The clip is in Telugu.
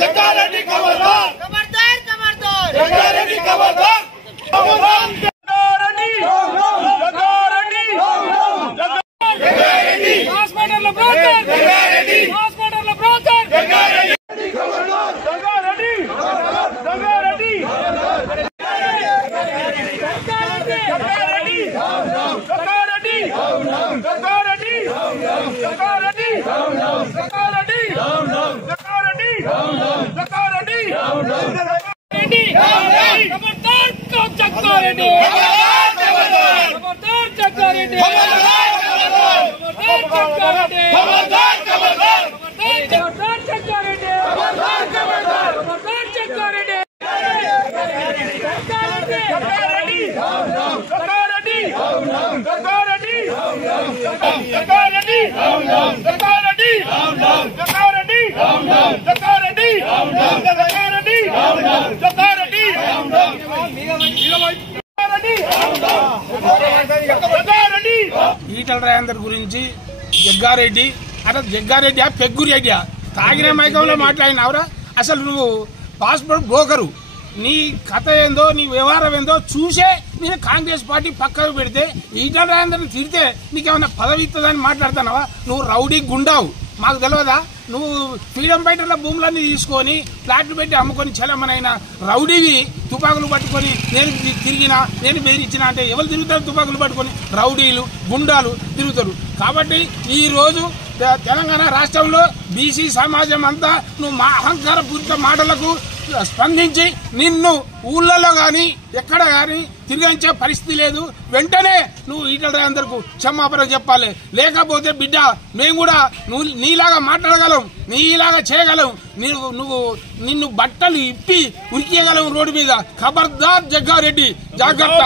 जग्गारेड्डी खबरदार खबरदार खबरदार जग्गारेड्डी खबरदार Jaggareddy Jaggareddy hospital broker Jaggareddy hospital broker Jaggareddy ఖబర్దార్ జగ్గారెడ్డి జగ్గారెడ్డి జగ్గారెడ్డి జగ్గారెడ్డి జగ్గారెడ్డి జగ్గారెడ్డి జగ్గారెడ్డి జగ్గారెడ్డి జగ్గారెడ్డి ఖబర్దార్ జగ్గారెడ్డి ఖబర్దార్ జగ్గారెడ్డి ఈటల రాజేందర్ గురించి జగ్గారెడ్డి అరే జగ్గారెడ్డి పెగ్గురెడ్డి తాగిన మైకంలో మాట్లాడినావురా. అసలు నువ్వు పాస్పోర్ట్ బ్రోకరు, నీ కథ ఏందో నీ వ్యవహారం ఏందో చూసే నేను కాంగ్రెస్ పార్టీ పక్కకు పెడితే ఈటల రాజేందర్ని తిడితే నీకేమన్నా పదవి ఇస్తుందని మాట్లాడుతున్నావా? నువ్వు రౌడీ గుండావు, మాకు తెలియదా? నువ్వు ఫ్రీడమ్ ఫైటర్ల భూములన్నీ తీసుకొని ఫ్లాట్లు పెట్టి అమ్ముకొని చలమనైనా రౌడీవి తుపాకులు పట్టుకొని నేను తిరిగినా నేను బెదిరించినా అంటే ఎవరు తిరుగుతారు? తుపాకులు పట్టుకొని రౌడీలు గుండాలు తిరుగుతారు. కాబట్టి ఈరోజు తెలంగాణ రాష్ట్రంలో బీసీ సమాజం అంతా నువ్వు మా అహంకారపూరిత మాటలకు స్పందించి నిన్ను ఊళ్ళలో కానీ ఎక్కడ కానీ తిరిగించే పరిస్థితి లేదు. వెంటనే నువ్వు ఈటల రాజేందర్కు క్షమాపణ చెప్పాలి. లేకపోతే బిడ్డ మేము కూడా నువ్వు నీలాగా మాట్లాడగలం, నీలాగా చేయగలం, నిన్ను బట్టలు ఇప్పి ఉరికేయగలం రోడ్డు మీద. ఖబర్దార్ జగ్గారెడ్డి, జాగ్రత్త.